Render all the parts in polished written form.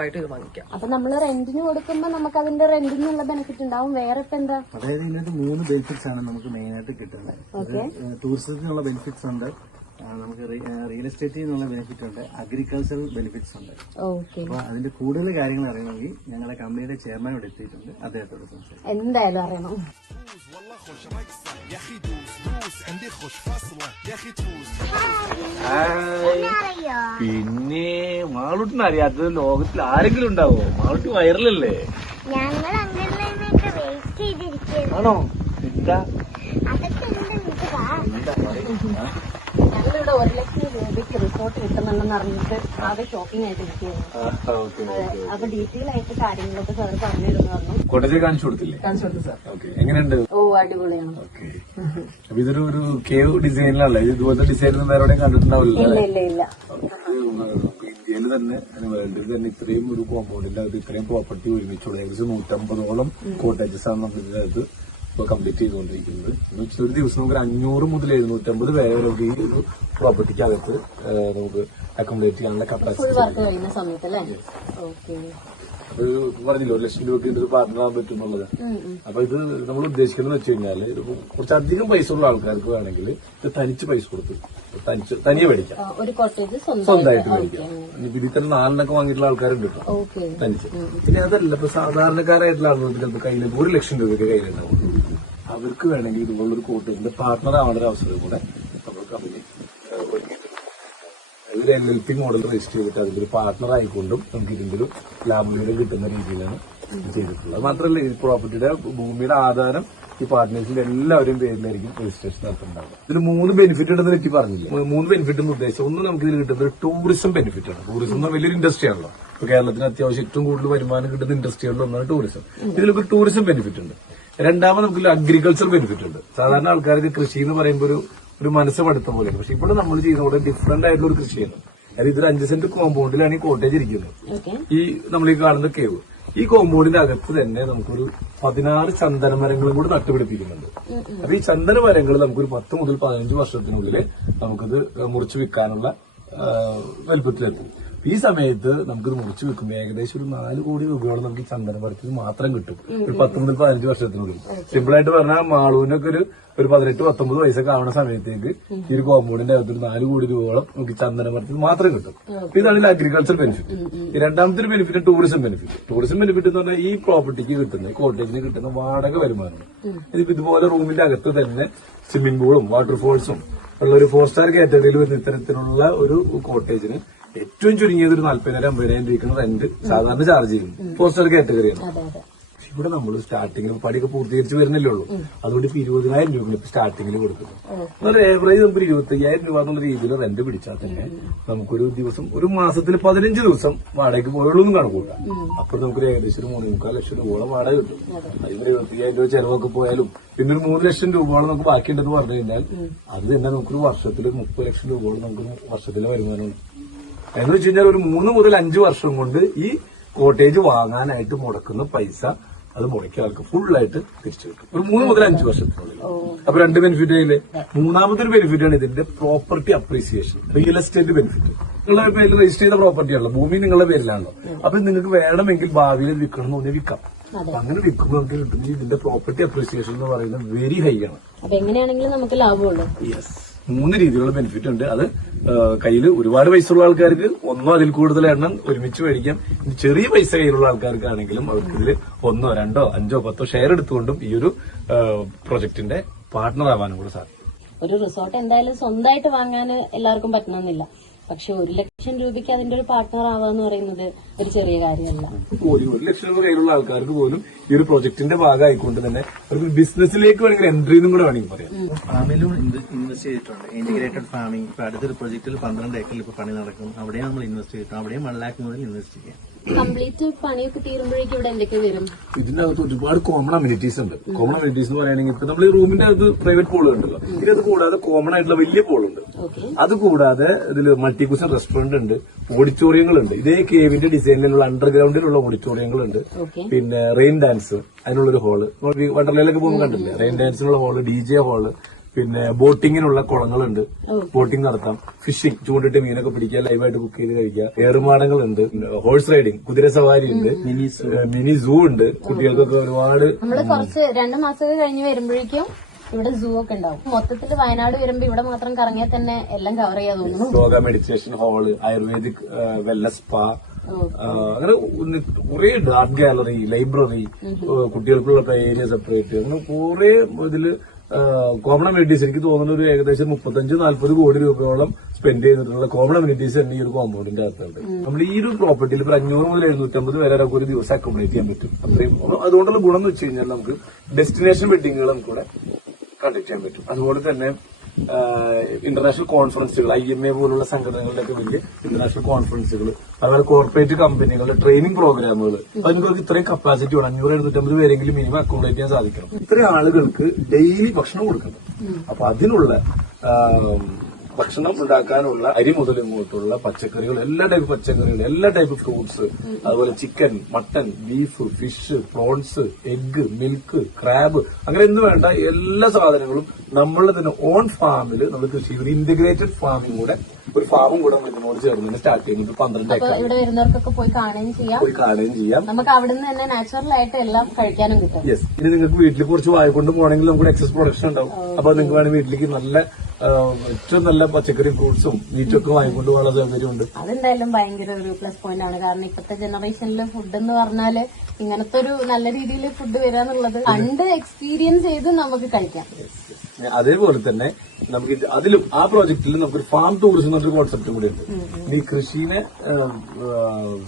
ഉറപ്പായിട്ട് ഇത് വാങ്ങിക്കാം. അപ്പൊ നമ്മൾ റെന്റിന് കൊടുക്കുമ്പോൾ നമുക്ക് അതിന്റെ റെന്റിനുള്ള ബെനിഫിറ്റ് ഉണ്ടാവും. വേറെ ഇപ്പൊ എന്താ? അതായത് ഇതിനകത്ത് 3 ബെനിഫിറ്റ്സ് ആണ് നമുക്ക് മെയിൻ ആയിട്ട് കിട്ടുന്നത്. ടൂറിസത്തിനുള്ള ബെനിഫിറ്റ്സ് ഉണ്ട്, നമുക്ക് റിയൽ എസ്റ്റേറ്റിൽ നിന്നുള്ള ബെനിഫിറ്റ് ഉണ്ട്, അഗ്രികൾച്ചറൽ ബെനിഫിറ്റ്സ് ഉണ്ട്. അപ്പൊ അതിന്റെ കൂടുതൽ കാര്യങ്ങൾ അറിയണമെങ്കിൽ ഞങ്ങളുടെ കമ്പനിയുടെ ചെയർമാൻ ഇവിടെ എത്തിയിട്ടുണ്ട്, അദ്ദേഹത്തോട് സംസാരിക്കും. എന്തായാലും അറിയണം. പിന്നെ മാളൂട്ടിന് അറിയാത്തത് ലോകത്തിൽ ആരെങ്കിലും ഉണ്ടാവോ? മാളൂട്ടി വൈറലല്ലേ? ഞങ്ങൾ അംഗൻവാടിയിലൊക്കെ വെയിറ്റ് ചെയ്തിരിക്കുന്നു. ആണോ? എന്താ അതൊക്കെ ഞങ്ങളിവിടെ 1 ലക്ഷം രൂപയ്ക്ക് റിസോർട്ട് കിട്ടുന്നുണ്ടെന്ന് അറിഞ്ഞിട്ട് ആകെ ഷോപ്പിംഗ് ആയിട്ട് ഇരിക്കുകയാണ്. അപ്പൊ ഡീറ്റെയിൽ ആയിട്ട് കാര്യങ്ങളൊക്കെ സാർ പറഞ്ഞിരുന്നു പറഞ്ഞു. കോട്ടേജ് കാണിച്ചു കൊടുത്തില്ലേ? കാണിച്ചു കൊടുത്തു സാർ. എങ്ങനെയുണ്ട്? ഓ അടിപൊളിയാണ്. ഓക്കെ. അപ്പൊ ഇതൊരു കേവ് ഡിസൈനിലല്ലേ? ഇതുപോലത്തെ ഡിസൈൻ വേറെ എവിടെയും കണ്ടിട്ടുണ്ടാവില്ല? ഇല്ല. ഇന്ത്യയിൽ തന്നെ വേൾഡിൽ തന്നെ ഇത്രയും ഒരു കോമ്പൗണ്ടിന്റെ അത് ഇത്രയും പ്രോപ്പർട്ടി ഒരുമിച്ചുള്ള ഏകദേശം 150ഓളം കോട്ടേജസ് ആണ് നമുക്ക് ഇതിനകത്ത് ഇപ്പൊ കംപ്ലീറ്റ് ചെയ്തുകൊണ്ടിരിക്കുന്നത്. എന്ന് വെച്ചാൽ ഒരു ദിവസം നമുക്ക് 500 മുതൽ 750 പേരെ വരെ ഈ ഒരു പ്രോപ്പർട്ടിക്ക് അകത്ത് നമുക്ക് അക്കോമഡേറ്റ് ചെയ്യാനുള്ള കപ്പാസിറ്റി. ഒരു പറഞ്ഞില്ല 1 ലക്ഷം രൂപയ്ക്ക് ഇതൊരു പാർട്ണറാകാൻ പറ്റും എന്നുള്ളത്. അപ്പൊ ഇത് നമ്മൾ ഉദ്ദേശിക്കുന്നത് വെച്ച് കഴിഞ്ഞാല് കുറച്ചധികം പൈസ ഉള്ള ആൾക്കാർക്ക് വേണമെങ്കിൽ ഇത് തനിച്ച് പൈസ കൊടുത്ത് തനിയെ മേടിക്കാം, സ്വന്തമായിട്ട് മേടിക്കാം. ഇതിൽ തന്നെ 4 വാങ്ങിയിട്ടുള്ള ആൾക്കാരുണ്ട് കേട്ടോ തനിച്ച്. പിന്നെ അതല്ല ഇപ്പൊ സാധാരണക്കാരായിട്ടുള്ള ആളുകൾക്ക് ചിലപ്പോൾ കയ്യിൽ 1 ലക്ഷം രൂപയ്ക്ക് കയ്യിലുണ്ടാവും. അവർക്ക് വേണമെങ്കിൽ ഇതുപോലൊരു കോട്ടേജിന്റെ പാർട്ണർ ആവേണ്ട ഒരു അവസരം കൂടെ നമ്മൾ കമ്പനി ഒരു LLP മോഡൽ രജിസ്റ്റർ ചെയ്തിട്ട് അതിന്റെ ഒരു പാർട്ണർ ആയിക്കൊണ്ടും നമുക്ക് ഇതിന്റെ ഒരു ലാഭവിഹിതം കിട്ടുന്ന രീതിയിലാണ് ചെയ്തിട്ടുള്ളത്. അത് മാത്രമല്ല ഈ പ്രോപ്പർട്ടിയുടെ ഭൂമിയുടെ ആധാരം ഈ പാർട്ട്നേഴ്സിന്റെ എല്ലാവരും പേരിലായിരിക്കും രജിസ്ട്രേഷൻ നടത്തുന്നുണ്ടാവുക. ഇതിന് 3 ബെനിഫിറ്റ് ഉണ്ടെന്ന് പറ്റി പറഞ്ഞില്ലേ? 3 ബെനിഫിറ്റ് എന്ന് ഉദ്ദേശിച്ചത് ഒന്ന് നമുക്ക് ഇതിൽ കിട്ടുന്ന ഒരു ടൂറിസം ബെനിഫിറ്റ് ആണ്. ടൂറിസം എന്ന വലിയൊരു ഇൻഡസ്ട്രി ആണല്ലോ. ഇപ്പൊ കേരളത്തിന് അത്യാവശ്യം ഏറ്റവും കൂടുതൽ വരുമാനം കിട്ടുന്ന ഇൻഡസ്ട്രികളിൽ ഒന്നാണ് ടൂറിസം. ഇതിലൊക്കെ ടൂറിസം ബെനിഫിറ്റ് ഉണ്ട്. രണ്ടാമത് നമുക്ക് അഗ്രികൾച്ചർ ബെനിഫിറ്റ് ഉണ്ട്. സാധാരണ ആൾക്കാർക്ക് കൃഷി എന്ന് പറയുമ്പോൾ ഒരു മനസ്സ് മടുത്ത പോലെയാണ്. പക്ഷെ ഇവിടെ നമ്മൾ ചെയ്യുന്നത് ഡിഫറന്റ് ആയിട്ടുള്ള ഒരു കൃഷിയാണ്. അതായത് ഇതൊരു 5 സെന്റ് കോമ്പൗണ്ടിലാണ് ഈ കോട്ടേജ് ഇരിക്കുന്നത്. ഈ നമ്മൾ ഈ കാണുന്ന കേവ്, ഈ കോമ്പൗണ്ടിന്റെ അകത്ത് തന്നെ നമുക്കൊരു 16 ചന്ദന മരങ്ങളും കൂടി നട്ടുപിടിപ്പിക്കുന്നുണ്ട്. അപ്പൊ ഈ ചന്ദന മരങ്ങൾ നമുക്കൊരു 10 മുതൽ 15 വർഷത്തിനുള്ളിൽ നമുക്കിത് മുറിച്ച് വിൽക്കാനുള്ള വലുപ്പത്തിലെത്തും. ഈ സമയത്ത് നമുക്കിത് മുറിച്ച് വെക്കുമ്പോൾ ഏകദേശം ഒരു 4 കോടി രൂപയോളം നമുക്ക് ഈ ചന്ദന മരത്തിൽ മാത്രം കിട്ടും ഒരു 10 മുതൽ 15 വർഷത്തിനുള്ളിൽ. സിമ്പിളായിട്ട് പറഞ്ഞാൽ മാളൂനൊക്കെ ഒരു 18-19 വയസ്സൊക്കെ ആവുന്ന സമയത്തേക്ക് ഈ ഒരു കോമ്പൗണ്ടിന്റെ അകത്ത് ഒരു 4 കോടി രൂപയോളം നമുക്ക് ചന്ദന മരത്തിൽ മാത്രം കിട്ടും. ഇതാണ് അഗ്രികൾച്ചർ ബെനിഫിറ്റ്. ഈ രണ്ടാമത്തെ ഒരു benefit tourism benefit. Tourism benefit എന്ന് പറഞ്ഞാൽ ഈ പ്രോപ്പർട്ടിക്ക് കിട്ടുന്ന കോട്ടേജിന് കിട്ടുന്ന വാടക വരുമാനം. ഇതിപ്പോ ഇതുപോലെ റൂമിന്റെ അകത്ത് തന്നെ സ്വിമ്മിംഗ് പൂളും വാട്ടർഫോൾസും ഉള്ള ഒരു 4 സ്റ്റാർ കാറ്റഗറിയിൽ വരുന്ന ഇത്തരത്തിലുള്ള ഒരു കോട്ടേജിന് ഏറ്റവും ചുരുങ്ങിയത് ഒരു 40,000-50,000 രൂപയ്ക്കാണ് റെന്റ് സാധാരണ ചാർജ് ചെയ്യുന്നത്. 4 സ്റ്റാർ കാറ്റഗറിയാണ്. ഇവിടെ നമ്മൾ സ്റ്റാർട്ടിങ്ങിൽ പണിയൊക്കെ പൂർത്തീകരിച്ച് വരുന്നില്ലേ ഉള്ളൂ. അതുകൊണ്ട് ഇപ്പൊ 20,000 രൂപ ഇപ്പൊ സ്റ്റാർട്ടിങ്ങിൽ കൊടുക്കുന്നു. എന്നാൽ ഏവറേജ് നമുക്ക് 25,000 രൂപ എന്നുള്ള രീതിയിൽ റെന്റ് പിടിച്ചാൽ തന്നെ നമുക്കൊരു ദിവസം ഒരു മാസത്തിൽ 15 ദിവസം വാടകയ്ക്ക് പോയുള്ളൂ കണക്കൂട്ടാം. അപ്പോൾ നമുക്കൊരു ഏകദേശം 3.25 ലക്ഷം രൂപയോളം വാടക കിട്ടും. അതിന് 25,000 രൂപ ചെലവൊക്കെ പോയാലും പിന്നെ ഒരു 3 ലക്ഷം രൂപയോളം നമുക്ക് ബാക്കിയുണ്ടെന്ന് പറഞ്ഞു കഴിഞ്ഞാൽ അത് തന്നെ നമുക്കൊരു വർഷത്തിൽ 30 ലക്ഷം രൂപയോളം നമുക്ക് വർഷത്തിലെ വരുമാനമുണ്ട്. എന്ന് വെച്ച് കഴിഞ്ഞാൽ ഒരു 3 മുതൽ 5 വർഷം കൊണ്ട് ഈ കോട്ടേജ് വാങ്ങാനായിട്ട് മുടക്കുന്ന പൈസ അത് മുടക്കിയ ആൾക്ക് ഫുള്ളായിട്ട് തിരിച്ചു കിട്ടും ഒരു 3 മുതൽ 5 വർഷത്തിനുള്ളിൽ. അപ്പൊ 2 ബെനിഫിറ്റ് ആയില്ലേ. മൂന്നാമത്തെ ഒരു ബെനിഫിറ്റ് ആണ് ഇതിന്റെ property appreciation, real estate benefit. നിങ്ങളുടെ പേരിൽ രജിസ്റ്റർ ചെയ്ത പ്രോപ്പർട്ടിയാണല്ലോ, ഭൂമി നിങ്ങളുടെ പേരിലാണല്ലോ. അപ്പൊ നിങ്ങൾക്ക് വേണമെങ്കിൽ ഭാവിയിൽ വിൽക്കണം എന്ന് തോന്നി വിൽക്കാം. അങ്ങനെ വിൽക്കുമ്പോൾ നമുക്ക് കിട്ടുന്നത് ഇതിന്റെ പ്രോപ്പർട്ടി അപ്രീസിയേഷൻ എന്ന് പറയുന്നത് വെരി ഹൈ ആണ്. അപ്പൊ എങ്ങനെയാണെങ്കിലും നമുക്ക് ലാഭമുള്ളൂ. യെസ്, 3 രീതിയിലുള്ള ബെനിഫിറ്റ് ഉണ്ട്. അത് കയ്യിൽ ഒരുപാട് പൈസ ഉള്ള ആൾക്കാർക്ക് ഒന്നോ അതിൽ കൂടുതൽ എണ്ണം ഒരുമിച്ച് മേടിക്കാം. ചെറിയ പൈസ കയ്യിലുള്ള ആൾക്കാർക്കാണെങ്കിലും അവർക്ക് ഇതിൽ 1, 2, 5, 10 ഷെയർ എടുത്തുകൊണ്ടും ഈ ഒരു പ്രൊജക്ടിന്റെ പാർട്ട്ണർ ആവാനും കൂടെ സാധിക്കും. ഒരു റിസോർട്ട് എന്തായാലും സ്വന്തമായിട്ട് വാങ്ങാൻ എല്ലാവർക്കും പറ്റണമെന്നില്ല. പക്ഷെ 1 ലക്ഷം രൂപയ്ക്ക് അതിന്റെ ഒരു പാർട്ട്ണർ ആവാന്ന് പറയുന്നത് ഒരു ചെറിയ കാര്യമല്ല. 1 ലക്ഷം രൂപ കയ്യിലുള്ള ആൾക്കാർക്ക് പോലും ഈ ഒരു പ്രൊജക്ടിന്റെ ഭാഗമായിക്കൊണ്ട് തന്നെ ഒരു ബിസിനസ്സിലേക്ക് വേണമെങ്കിൽ എൻട്രി എന്നും കൂടെ വേണമെങ്കിൽ പറയാം. ഫാമിലും ഇൻവെസ്റ്റ് ചെയ്തിട്ടുണ്ട്. Integrated farming. ഇപ്പൊ അടുത്തൊരു പ്രൊജക്റ്റിൽ 12 ഏക്കറിൽ ഇപ്പൊ പണി നടക്കും. അവിടെയും നമ്മൾ ഇൻവെസ്റ്റ് ചെയ്തിട്ടുണ്ട്. അവിടെയും 1 ലക്ഷം മുതൽ ഇൻവെസ്റ്റ് ചെയ്യാം. കംപ്ലീറ്റ് പണിയൊക്കെ തീരുമ്പോഴേക്കും ഇവിടെ എന്തൊക്കെ വരും? ഇതിന്റെ അകത്ത് ഒരുപാട് കോമൺ അമ്യൂണിറ്റീസ് ഉണ്ട്. കോമൺ അമ്യൂണിറ്റീസ് എന്ന് പറയുകയാണെങ്കിൽ ഇപ്പൊ നമ്മൾ ഈ റൂമിന്റെ അകത്ത് പ്രൈവറ്റ് പൂൾ ഉണ്ടല്ലോ, ഇതിനകത്ത് കൂടാതെ കോമൺ ആയിട്ടുള്ള വലിയ പൂളുണ്ട്. അത് കൂടാതെ ഇതിൽ മൾട്ടി കുഷൻ റെസ്റ്റോറന്റ് ഉണ്ട്, ഓഡിറ്റോറിയങ്ങളുണ്ട്. ഇതേ കേവിന്റെ ഡിസൈനിലുള്ള അണ്ടർഗ്രൗണ്ടിലുള്ള ഓഡിറ്റോറിയങ്ങളുണ്ട്. പിന്നെ റെയിൻ ഡാൻസ് അതിനുള്ളൊരു ഹോള്, വണ്ടർലയിലൊക്കെ പോകുമ്പോൾ കണ്ടില്ലേ, റെയിൻ ഡാൻസിനുള്ള ഹോള്, DJ ഹോള്, പിന്നെ ബോട്ടിങ്ങിനുള്ള കുളങ്ങളുണ്ട്, ബോട്ടിംഗ് നടത്താം, ഫിഷിംഗ് ചൂണ്ടിട്ട് മീനൊക്കെ പിടിക്കുക, ലൈവായിട്ട് കുക്ക് ചെയ്ത് കഴിക്കുക, ഏറുമാടങ്ങളുണ്ട്, ഹോഴ്സ് റൈഡിംഗ് കുതിര സവാരി ഉണ്ട്, മിനി സൂ ഉണ്ട്, കുട്ടികൾക്കൊക്കെ ഒരുപാട്. നമ്മള് കുറച്ച് 2 മാസമൊക്കെ കഴിഞ്ഞ് വരുമ്പോഴേക്കും ഇവിടെ സൂ ഒക്കെ ഉണ്ടാവും. മൊത്തത്തിൽ വയനാട് വരുമ്പോ ഇവിടെ മാത്രം കറങ്ങിയാൽ തന്നെ എല്ലാം കവർ ചെയ്യാൻ തോന്നുന്നു. Yoga meditation hall, ayurvedic wellness spa, അങ്ങനെ കുറെ ആർട്ട് ഗാലറി, ലൈബ്രറി, കുട്ടികൾക്കുള്ള ഏരിയ സെപ്പറേറ്റ്, അങ്ങനെ കുറെ ഇതില് കോമൺ അമ്യൂണിറ്റീസ്. എനിക്ക് തോന്നുന്ന ഒരു ഏകദേശം 35-40 കോടി രൂപയോളം സ്പെൻഡ് ചെയ്തിട്ടുള്ള കോമൺ അമ്യൂണിറ്റീസ് തന്നെ ഈ ഒരു കോമ്പൗണ്ടിന്റെ അകത്തുണ്ട്. നമ്മൾ ഈ ഒരു പ്രോപ്പർട്ടിയിൽ ഇപ്പൊ 500 മുതൽ 750 വരെ ഒരു ദിവസം അക്കോമഡേറ്റ് ചെയ്യാൻ പറ്റും. അത്രയും അതുകൊണ്ടുള്ള ഗുണം എന്ന് വെച്ച് കഴിഞ്ഞാൽ നമുക്ക് ഡെസ്റ്റിനേഷൻ വെഡിങ്ങുകൾ നമുക്കിവിടെ കണ്ടക്ട് ചെയ്യാൻ പറ്റും. അതുപോലെ തന്നെ ഇന്റർനാഷണൽ കോൺഫറൻസുകൾ, IMA പോലുള്ള സംഘടനകളുടെയൊക്കെ വലിയ ഇന്റർനാഷണൽ കോൺഫറൻസുകൾ, അതുപോലെ കോർപ്പറേറ്റ് കമ്പനികളുടെ ട്രെയിനിങ് പ്രോഗ്രാമുകൾ. അപ്പൊ നിങ്ങൾക്ക് ഇത്രയും കപ്പാസിറ്റി വേണം. 500-750 പേരെങ്കിലും മിനിമം അക്കോമഡേറ്റ് ചെയ്യാൻ സാധിക്കണം. ഇത്രയും ആളുകൾക്ക് ഡെയിലി ഭക്ഷണം കൊടുക്കണം. അപ്പൊ അതിനുള്ള ഭക്ഷണം ഉണ്ടാക്കാനുള്ള അരി മുതൽ ഇങ്ങോട്ടുള്ള പച്ചക്കറികൾ, എല്ലാ ടൈപ്പ് പച്ചക്കറികൾ, എല്ലാ ടൈപ്പ് ഫ്രൂട്ട്സ്, അതുപോലെ chicken, mutton, beef, fish, prawns, egg, milk, crab, അങ്ങനെ എന്ത് വേണ്ട എല്ലാ സാധനങ്ങളും നമ്മളുടെ തന്നെ ഓൺ ഫാമിൽ നമ്മൾ കൃഷി, ഒരു ഇന്റഗ്രേറ്റഡ് ഫാമിംഗ് കൂടെ, ഒരു ഫാമും കൂടെ നമ്മൾ ഇതിനോട് ചേർന്ന് സ്റ്റാർട്ട് ചെയ്യുന്നത് 12 ഏക്കർ. ഇവിടെ വരുന്നവർക്കൊക്കെ പോയി കാണുകയും ചെയ്യാം. നമുക്ക് അവിടെ നിന്ന് തന്നെ നാച്ചുറൽ ആയിട്ട് എല്ലാം കഴിക്കാനും കിട്ടും. യെസ്. ഇനി നിങ്ങൾക്ക് വീട്ടിൽ കുറച്ച് വായിക്കൊണ്ട് പോകണമെങ്കിൽ നമുക്ക് എക്സസ് പ്രൊഡക്ഷൻ ഉണ്ടാവും. അപ്പൊ നിങ്ങൾക്ക് വേണമെങ്കിൽ വീട്ടിലേക്ക് നല്ല ഏറ്റവും നല്ല പച്ചക്കറി, ഫ്രൂട്ട്സും മീറ്റും ഒക്കെ വാങ്ങിക്കൊണ്ട് പോകാനുള്ള സൗകര്യമുണ്ട്. അതെന്തായാലും ഭയങ്കര ഒരു പ്ലസ് പോയിന്റ് ആണ്. കാരണം ഇപ്പോഴത്തെ ജനറേഷനിൽ ഫുഡ് എന്ന് പറഞ്ഞാല് ഇങ്ങനത്തെ ഒരു നല്ല രീതിയിൽ ഫുഡ് വരാന്നുള്ളത് കണ്ട് എക്സ്പീരിയൻസ് ചെയ്ത് നമുക്ക് കഴിക്കാം. അതേപോലെ തന്നെ നമുക്ക് അതിലും ആ പ്രോജക്റ്റിൽ നമുക്കൊരു ഫാം ടൂറിസം എന്നൊരു കോൺസെപ്റ്റും കൂടി ഉണ്ട്. ഈ കൃഷിനെ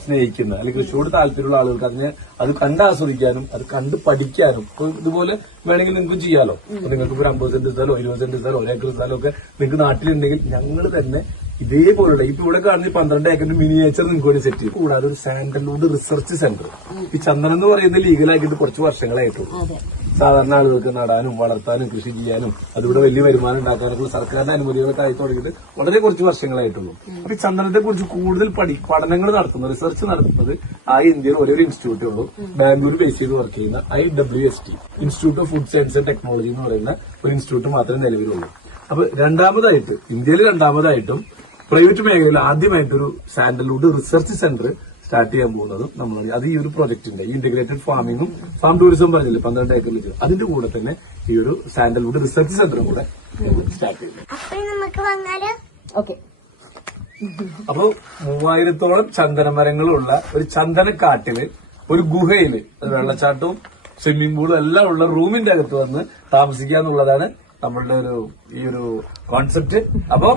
സ്നേഹിക്കുന്ന അല്ലെങ്കിൽ കൃഷിയോട് താല്പര്യമുള്ള ആളുകൾക്ക് അത് കണ്ട് ആസ്വദിക്കാനും അത് കണ്ട് പഠിക്കാനും ഇതുപോലെ വേണമെങ്കിൽ നിങ്ങൾക്ക് ചെയ്യാലോ. നിങ്ങൾക്ക് ഒരു 50 സെന്റ് സ്ഥലമോ 20 സെന്റ് സ്ഥലമോ 1 ഏക്കർ സ്ഥലമോ ഒക്കെ നിങ്ങൾക്ക് നാട്ടിലുണ്ടെങ്കിൽ ഞങ്ങൾ തന്നെ ഇതേപോലുള്ള ഇപ്പൊ ഇവിടെ കാണുന്ന 12 ഏക്കറിന്റെ മിനിയേച്ചർ നിങ്ങൾക്ക് വേണ്ടി സെറ്റ് ചെയ്യും. കൂടാതെ ഒരു സാൻഡൽവുഡ് റിസർച്ച് സെന്റർ. ഈ ചന്ദനം എന്ന് പറയുന്നത് ലീഗലാക്കിയിട്ട് കുറച്ച് വർഷങ്ങളായിട്ടുള്ളൂ. സാധാരണ ആളുകൾക്ക് നടാനും വളർത്താനും കൃഷി ചെയ്യാനും അതിലൂടെ വലിയ വരുമാനം ഉണ്ടാക്കാനൊക്കെ സർക്കാരിന്റെ അനുമതികളൊക്കെ ആയി തുടങ്ങിയിട്ട് വളരെ കുറച്ച് വർഷങ്ങളായിട്ടുള്ളൂ. അപ്പൊ ഈ ചന്ദനത്തെ കുറിച്ച് കൂടുതൽ പഠനങ്ങൾ നടത്തുന്നത്, റിസർച്ച് നടത്തുന്നത് ഇന്ത്യയിൽ ഒരേ ഒരു ഇൻസ്റ്റിറ്റ്യൂട്ടേ ഉള്ളൂ. ബാംഗ്ലൂർ ബേസ് ചെയ്ത് വർക്ക് ചെയ്യുന്ന IWST, institute of food science and technology എന്ന് പറയുന്ന ഒരു ഇൻസ്റ്റിറ്റ്യൂട്ട് മാത്രമേ നിലവിലുള്ളൂ. അപ്പൊ ഇന്ത്യയിൽ രണ്ടാമതായിട്ടും പ്രൈവറ്റ് മേഖലയിൽ ആദ്യമായിട്ടൊരു സാൻഡൽവുഡ് റിസർച്ച് സെന്റർ സ്റ്റാർട്ട് ചെയ്യാൻ പോകുന്നതും നമ്മൾ അത് ഈ ഒരു പ്രൊജക്ടിന്റെ ഇന്റഗ്രേറ്റഡ് ഫാമിംഗും ഫാം ടൂറിസം പറഞ്ഞില്ലേ 12 ഏക്കറിൽ, അതിന്റെ കൂടെ തന്നെ ഈ ഒരു സാൻഡൽവുഡ് റിസർച്ച് സെന്ററും കൂടെ സ്റ്റാർട്ട് ചെയ്യുന്നു. അപ്പൊ 3000-ഓളം ചന്ദനമരങ്ങളുള്ള ഒരു ചന്ദനക്കാട്ടില് ഒരു ഗുഹയില് വെള്ളച്ചാട്ടവും സ്വിമ്മിംഗ് പൂളും എല്ലാം ഉള്ള റൂമിന്റെ അകത്ത് വന്ന് താമസിക്കുക എന്നുള്ളതാണ് നമ്മളുടെ ഈ ഒരു കോൺസെപ്റ്റ്. അപ്പൊ